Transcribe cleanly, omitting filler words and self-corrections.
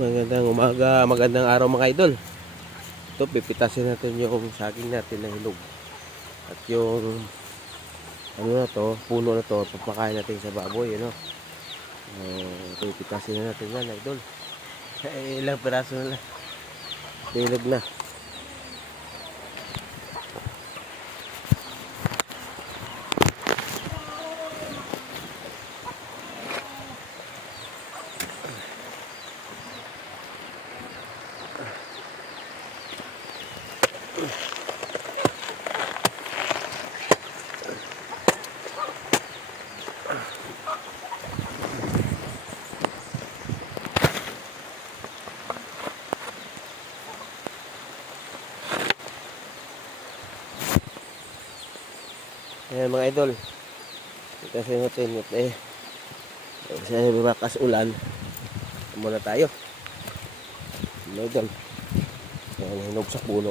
Magandang umaga, magandang araw mga idol. Ito, pipitasin natin yung saging natin na hinog. At yung ano na to, puno na to, papakain natin sa baboy, ano. Pipitasin na natin yan, idol. Ilang piraso na lang. Hinog na. Ayan mga idol, kasi natin kasi bumakas ulan muna tayo mga idol. Ayan, hinog sa puno.